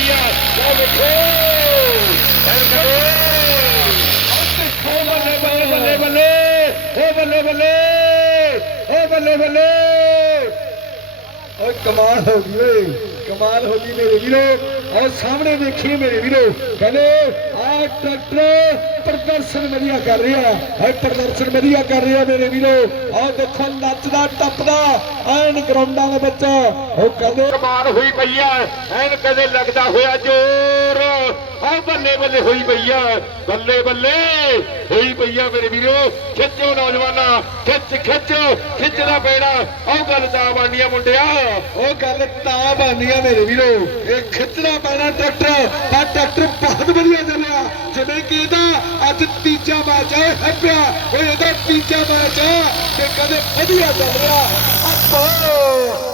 ਪਈ ਆ ਉਹ ਵੇਖੋ ਐਨ ਕਰੇ ਓ ਬੱਲੇ ਬੱਲੇ ਬੱਲੇ ਬੱਲੇ ਬੱਲੇ ਬੱਲੇ ਬੱਲੇ ਓਏ ਕਮਾਲ ਹੋ ਗਈ ਓਏ। ਕਮਾਲ ਹੋ ਗਈ ਮੇਰੇ ਵੀਰੋ। ਔਰ ਸਾਹਮਣੇ ਦੇਖੀਏ ਮੇਰੇ ਵੀਰੋ। ਕਹਿੰਦੇ ਆ ਟਰੈਕਟਰ ਪ੍ਰਦਰਸ਼ਨ ਵਧੀਆ ਕਰ ਰਿਹਾ। ਹੈ ਪ੍ਰਦਰਸ਼ਨ ਵਧੀਆ ਕਰ ਰਿਹਾ ਮੇਰੇ ਵੀਰੋ। ਆਹ ਦੇਖੋ, ਨੱਚਦਾ, ਟੱਪਦਾ, ਐਨ ਗਰਾਊਂਡਾਂ ਦੇ ਵਿੱਚ ਉਹ ਕਹਿੰਦੇ, ਕਮਾਲ ਹੋਈ ਪਈ ਆ ਐਨ ਕਦੇ ਲੱਗਦਾ ਹੋਇਆ ਜ਼ੋਰ। ਬੱਲੇ ਬੱਲੇ ਹੋਈ ਪਈ ਆ, ਬੱਲੇ ਬੱਲੇ ਹੋਈ ਪਈ ਆ ਮੇਰੇ ਵੀਰੋ। ਖਿੱਚੋ ਨੌਜਵਾਨਾ, ਖਿੱਚ ਖਿੱਚ, ਖਿੱਚਦਾ ਪੈਣਾ। ਉਹ ਗੱਲ ਤਾਂ ਬਣਨੀ ਮੁੰਡਿਆ। ਉਹ ਗੱਲ ਤਾਂ ਬਣਨੀ ਮੇਰੇ ਵੀਰੋ। ਇਹ ਖਿੱਚਣਾ ਪੈਣਾ ਟਰੈਕਟਰ, ਤਾਂ ਟਰੈਕਟਰ ਬਹੁਤ ਵਧੀਆ ਚੱਲਿਆ। ਜਿਵੇਂ ਕਿ ਇਹਦਾ ਅੱਜ ਤੀਜਾ ਮੈਚ ਹੈ ਹੈਪਿਆ ਉਹ ਇਹਦਾ ਤੀਜਾ ਮੈਚ ਹੈ, ਤੇ ਕਦੇ ਵਧੀਆ ਚੱਲ ਰਿਹਾ। ਅੱਪੋ